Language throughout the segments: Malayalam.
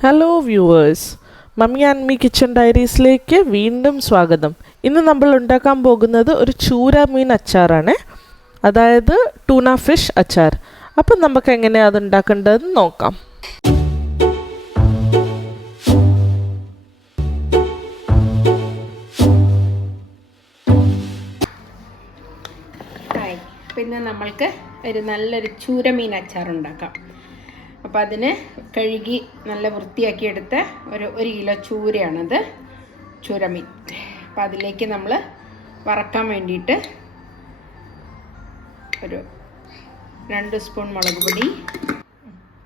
Hello viewers, mummy and me kitchen ഡയറീസിലേക്ക് വീണ്ടും സ്വാഗതം. ഇന്ന് നമ്മൾ ഉണ്ടാക്കാൻ പോകുന്നത് ഒരു ചൂര മീൻ അച്ചാറാണ്, അതായത് ടൂണ ഫിഷ് അച്ചാർ. അപ്പം നമുക്ക് എങ്ങനെയാണ് അത് ഉണ്ടാക്കേണ്ടതെന്ന് നോക്കാം. പിന്നെ നമ്മൾക്ക് ഒരു നല്ലൊരു ചൂരമീൻ അച്ചാർ ഉണ്ടാക്കാം. അപ്പോൾ അതിന് കഴുകി നല്ല വൃത്തിയാക്കി എടുത്ത ഒരു കിലോ ചൂരയാണത്, ചൂരമീൻ. അപ്പോൾ അതിലേക്ക് നമ്മൾ വറക്കാൻ വേണ്ടിയിട്ട് ഒരു 2 സ്പൂൺ മുളക് പൊടി,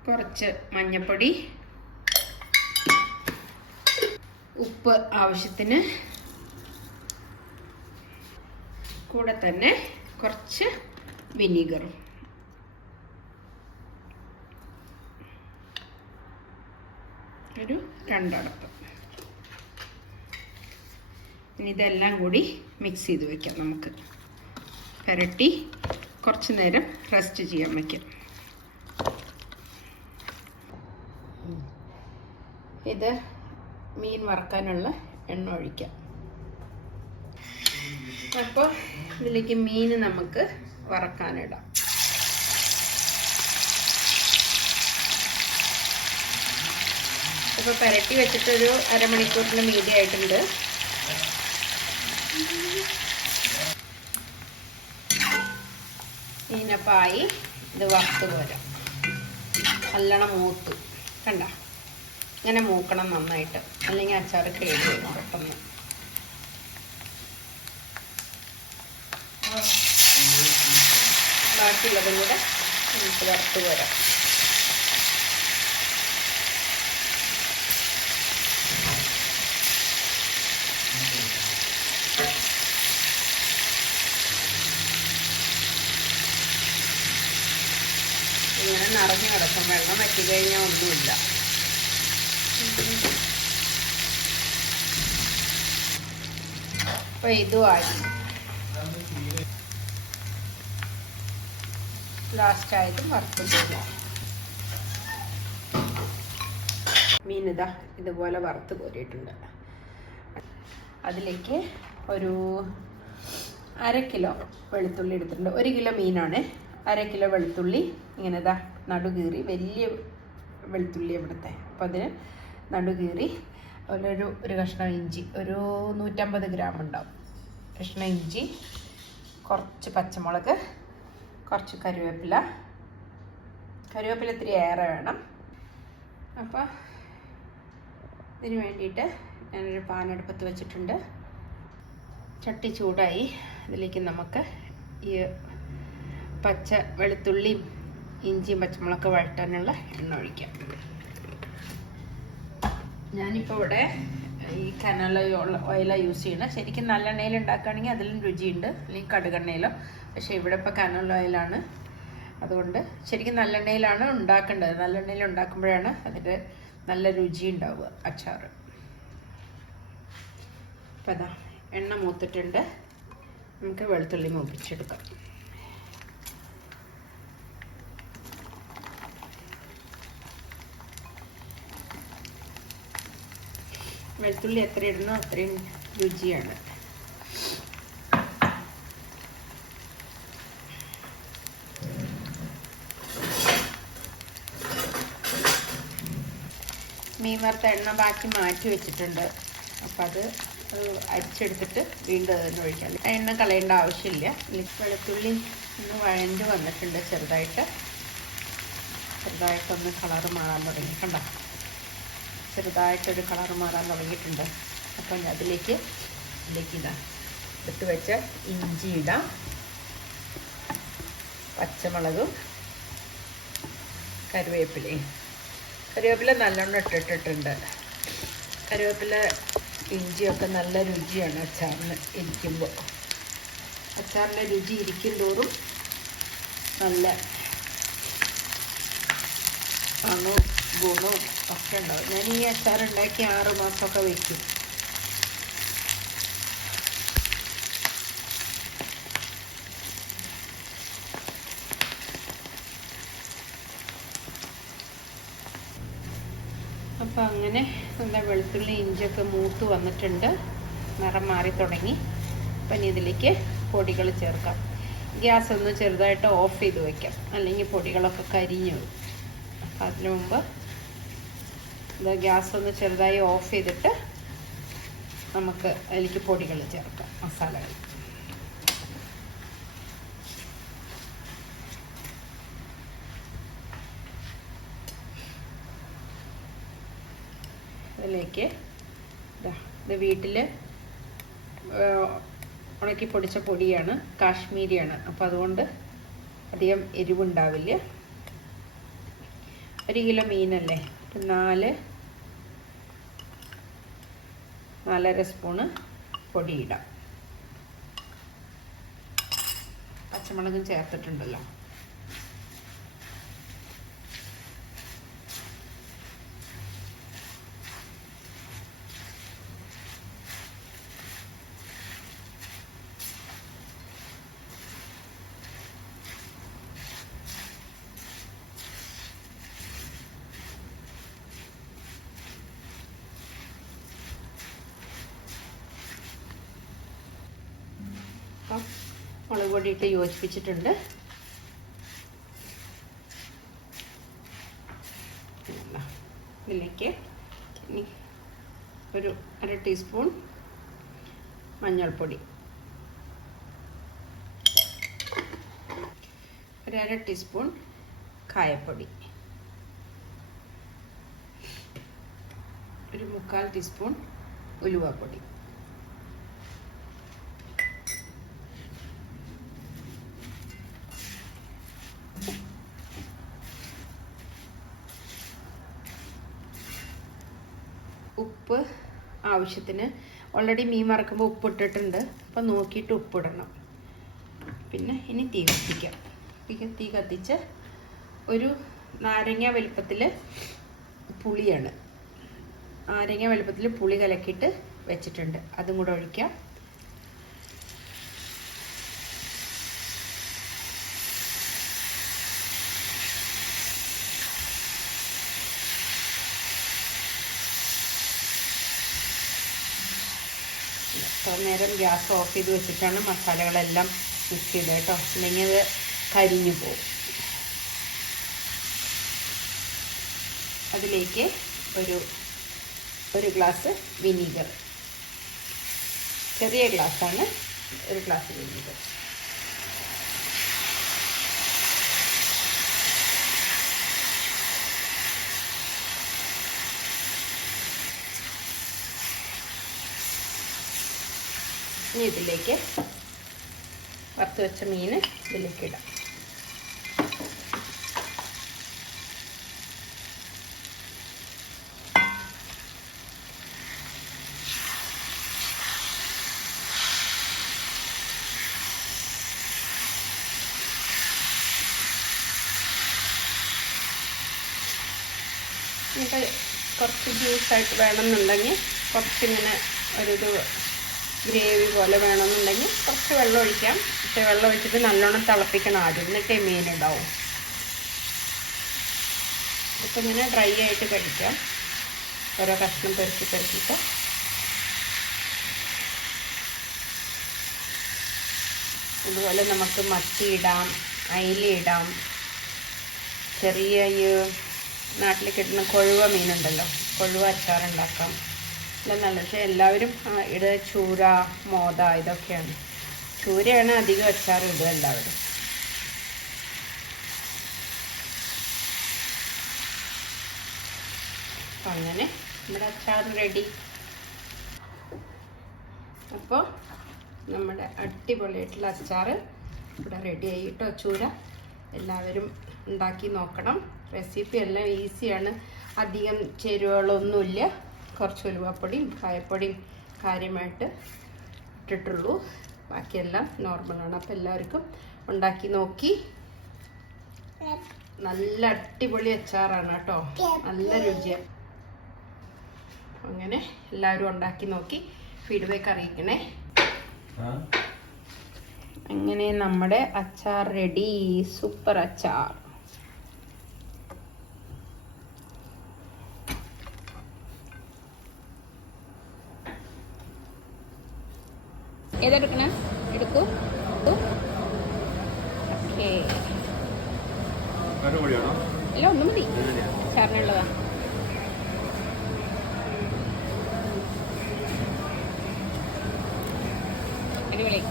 കുറച്ച് മഞ്ഞൾപ്പൊടി, ഉപ്പ് ആവശ്യത്തിന്, കൂടെ തന്നെ കുറച്ച് വിനീഗറും, ഒരു 2 അടപ്പ്. ഇനി ഇതെല്ലാം കൂടി മിക്സ് ചെയ്ത് വെക്കാം. നമുക്ക് പുരട്ടി കുറച്ച് നേരം റെസ്റ്റ് ചെയ്യാൻ വയ്ക്കാം. ഇത് മീൻ വറക്കാനുള്ള എണ്ണ ഒഴിക്കാം. അപ്പോൾ ഇതിലേക്ക് മീൻ നമുക്ക് വറക്കാനിടാം. ഇപ്പോൾ പുരട്ടി വെച്ചിട്ടൊരു അരമണിക്കൂറിന് മീതി ആയിട്ടുണ്ട്. മീനപ്പായി ഇത് വറുത്ത് പോരാം. നല്ലോണം മൂത്തു കണ്ട, ഇങ്ങനെ മൂക്കണം നന്നായിട്ട്, അല്ലെങ്കിൽ അച്ചാർ കേട് വരും പെട്ടെന്ന്. ബാക്കിയുള്ളതും കൂടെ നമുക്ക് വറുത്ത് പോരാം. ഇങ്ങനെ നിറഞ്ഞു കിടക്കും, വെള്ളം വറ്റി കഴിഞ്ഞാൽ ഒന്നുമില്ല. അപ്പോൾ ഇതുമായി ലാസ്റ്റായിട്ടും വറുത്ത് പോകാം. മീനിതാ ഇതുപോലെ വറുത്ത് കോരിയിട്ടുണ്ട്. അതിലേക്ക് ഒരു 1/2 കിലോ വെളുത്തുള്ളി എടുത്തിട്ടുണ്ട്. 1 കിലോ മീനാണ്. 1/2 കിലോ വെളുത്തുള്ളി ഇങ്ങനെ ഇതാ നടുകീറി, വലിയ വെളുത്തുള്ളി ഇവിടുത്തെ, അപ്പോൾ അതിന് നടുകീറി. അതിലൊരു കഷ്ണം ഇഞ്ചി, ഒരു 150 ഗ്രാം ഉണ്ടാവും കഷ്ണം ഇഞ്ചി, കുറച്ച് പച്ചമുളക്, കുറച്ച് കറിവേപ്പില ഇത്തിരി ഏറെ വേണം. അപ്പോൾ ഇതിന് വേണ്ടിയിട്ട് ഞാനൊരു പാനെടുപ്പത്ത് വെച്ചിട്ടുണ്ട്. ചട്ടി ചൂടായി. ഇതിലേക്ക് നമുക്ക് ഈ വെളുത്തുള്ളിയും ഇഞ്ചിയും പച്ചമുളക് വഴറ്റാനുള്ള എണ്ണ ഒഴിക്കാം. ഞാനിപ്പോൾ ഇവിടെ ഈ കനല ഓയിലാണ് യൂസ് ചെയ്യുന്നത്. ശരിക്കും നല്ലെണ്ണയിൽ ഉണ്ടാക്കുകയാണെങ്കിൽ അതിലും രുചിയുണ്ട്, അല്ലെങ്കിൽ കടുകെണ്ണയിലോ. പക്ഷേ ഇവിടെ ഇപ്പോൾ കനല ഓയിലാണ്, അതുകൊണ്ട് ശരിക്കും നല്ലെണ്ണയിലാണ് ഉണ്ടാക്കേണ്ടത്. നല്ലെണ്ണയിൽ ഉണ്ടാക്കുമ്പോഴാണ് അതിൻ്റെ നല്ല രുചി ഉണ്ടാവുക അച്ചാർ. അപ്പോൾ അതാ എണ്ണ മൂത്തിട്ടുണ്ട്. നമുക്ക് വെളുത്തുള്ളി മൂപ്പിച്ചെടുക്കാം. വെളുത്തുള്ളി എത്ര ഇടണോ അത്രയും രുചിയാണ്. മീൻ വറുത്ത എണ്ണ ബാക്കി മാറ്റി വെച്ചിട്ടുണ്ട്. അപ്പം അത് അരിച്ചെടുത്തിട്ട് വീണ്ടും അതിന് ഒഴിക്കാം. എണ്ണ കളയേണ്ട ആവശ്യമില്ല. വെളുത്തുള്ളി ഒന്ന് വഴണ്ട് വന്നിട്ടുണ്ട്. ചെറുതായിട്ടൊന്ന് കളറ് മാറാൻ തുടങ്ങി. കണ്ടോ, ചെറുതായിട്ടൊരു കളറ് മാറാൻ തുടങ്ങിയിട്ടുണ്ട്. അപ്പം അതിലേക്ക് ഇതാ എടുത്ത് വെച്ച ഇഞ്ചി ഇടാം, പച്ചമുളകും കറിവേപ്പില നല്ലോണം ഇട്ടിട്ടുണ്ട്. കറിവേപ്പില ഇഞ്ചിയൊക്കെ നല്ല രുചിയാണ് അച്ചാറിന് ഇരിക്കുമ്പോൾ. അച്ചാറിൻ്റെ രുചി ഇരിക്കും തോറും നല്ല ഗുണവും ഒക്കെ ഉണ്ടാവും. ഞാൻ ഈ അച്ചാർ ഉണ്ടാക്കി 6 മാസമൊക്കെ വയ്ക്കും. അപ്പോൾ അങ്ങനെ എന്താ വെളുത്തുള്ളി ഇഞ്ചിയൊക്കെ മൂത്ത് വന്നിട്ടുണ്ട്, നിറം മാറി തുടങ്ങി. അപ്പം ഇനി ഇതിലേക്ക് പൊടികൾ ചേർക്കാം. ഗ്യാസ് ഒന്ന് ചെറുതായിട്ട് ഓഫ് ചെയ്ത് വയ്ക്കാം, അല്ലെങ്കിൽ പൊടികളൊക്കെ കരിഞ്ഞു പോകും. അപ്പം അതിനു മുമ്പ് ഇത് ഗ്യാസ് ഒന്ന് ചെറുതായി ഓഫ് ചെയ്തിട്ട് നമുക്ക് അതിലേക്ക് പൊടികൾ ചേർക്കാം, മസാലകൾ. അതിലേക്ക് ഇത് വീട്ടിൽ ഉണക്കി പൊടിച്ച പൊടിയാണ്, കാശ്മീരിയാണ്. അപ്പോൾ അതുകൊണ്ട് അധികം എരിവുണ്ടാവില്ല. 1 കിലോ മീനല്ലേ, 4-4.5 സ്പൂണ് പൊടിയിടാം. പച്ചമുളകും ചേർത്തിട്ടുണ്ടല്ലോ. അപ്പം മുളക് പൊടി ഇട്ട് യോജിപ്പിച്ചിട്ടുണ്ട്. ഇതിലേക്ക് ഇനി ഒരു 1/2 ടീസ്പൂൺ മഞ്ഞൾപ്പൊടി, 1/2 ടീസ്പൂൺ കായപ്പൊടി, 1/4 ടീസ്പൂൺ ഉലുവാപ്പൊടി, ഉപ്പ് ആവശ്യത്തിന്. ഓൾറെഡി മീൻ വറക്കുമ്പോൾ ഉപ്പ് ഇട്ടിട്ടുണ്ട്, അപ്പം നോക്കിയിട്ട് ഉപ്പിടണം. പിന്നെ ഇനി തീ കത്തിക്കാം. തീ കത്തിച്ച് ഒരു നാരങ്ങ വലുപ്പത്തിൽ പുളിയാണ്, നാരങ്ങ വലുപ്പത്തിൽ പുളി കലക്കിയിട്ട് വെച്ചിട്ടുണ്ട്, അതും കൂടെ ഒഴിക്കാം. നേരം ഗ്യാസ് ഓഫ് ചെയ്ത് വെച്ചിട്ടാണ് മസാലകളെല്ലാം മിക്സ് ചെയ്തത് കേട്ടോ, അല്ലെങ്കിൽ അത് കരിഞ്ഞു പോകും. അതിലേക്ക് ഒരു ഗ്ലാസ് വിനീഗർ, ചെറിയ ഗ്ലാസ്സാണ്, 1 ഗ്ലാസ് വിനീഗർ. ഇനി ഇതിലേക്ക് വറുത്ത് വെച്ച മീൻ ഇതിലേക്ക് ഇടാം. ഇനിയിപ്പോൾ കുറച്ച് ജ്യൂസായിട്ട് വേണമെന്നുണ്ടെങ്കിൽ കുറച്ചിങ്ങനെ ഒരിത് ഗ്രേവി പോലെ വേണമെന്നുണ്ടെങ്കിൽ കുറച്ച് വെള്ളം ഒഴിക്കാം. പക്ഷേ വെള്ളം ഒഴിച്ചിട്ട് നല്ലോണം തിളപ്പിക്കണം ആദ്യം, എന്നിട്ടേ മീൻ ഉണ്ടാവും. ഇപ്പം ഇങ്ങനെ ഡ്രൈ ആയിട്ട് കഴിക്കാം, ഓരോ കഷ്ണം പെറുക്കിയിട്ട്. അതുപോലെ നമുക്ക് മത്തി ഇടാം, അയില ഇടാം, ചെറിയ ഈ നാട്ടിൽ കിട്ടുന്ന കൊഴുവ മീനുണ്ടല്ലോ, കൊഴുവ അച്ചാറുണ്ടാക്കാം. എല്ലാം നല്ല. പക്ഷേ എല്ലാവരും ചൂര, മോത ഇതൊക്കെയാണ്. ചൂരയാണ് അധികം അച്ചാർ ഇടുക എല്ലാവരും. അപ്പം അങ്ങനെ നമ്മുടെ അച്ചാർ റെഡി. അപ്പോൾ നമ്മുടെ അടിപൊളിയായിട്ടുള്ള അച്ചാർ ഇവിടെ റെഡി ആയി കേട്ടോ. ചൂര എല്ലാവരും ഉണ്ടാക്കി നോക്കണം. റെസിപ്പി എല്ലാം ഈസിയാണ്, അധികം ചേരുവകളൊന്നുമില്ല. കുറച്ച് ഉലുവാപ്പൊടിയും കായപ്പൊടിയും കാര്യമായിട്ട് ഇട്ടിട്ടുള്ളൂ, ബാക്കിയെല്ലാം നോർമലാണ്. അപ്പോൾ എല്ലാവർക്കും ഉണ്ടാക്കി നോക്കി. നല്ല അടിപൊളി അച്ചാറാണ് കേട്ടോ, നല്ല രുചിയാണ്. അങ്ങനെ എല്ലാവരും ഉണ്ടാക്കി നോക്കി ഫീഡ്ബാക്ക് അറിയിക്കണേ. അങ്ങനെ നമ്മുടെ അച്ചാർ റെഡി, സൂപ്പർ അച്ചാർ. ഏതെടുക്കണേ? എടുക്കൂ. ഓക്കേ. അല്ല, ഒന്നും മതി. സാറിനുള്ളതാ. അടിപൊളി.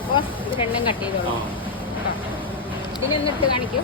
അപ്പോൾ ഇത് രണ്ടും കട്ട് ചെയ്തോളൂ. ഇതിനൊന്നിട്ട് കാണിക്കൂ.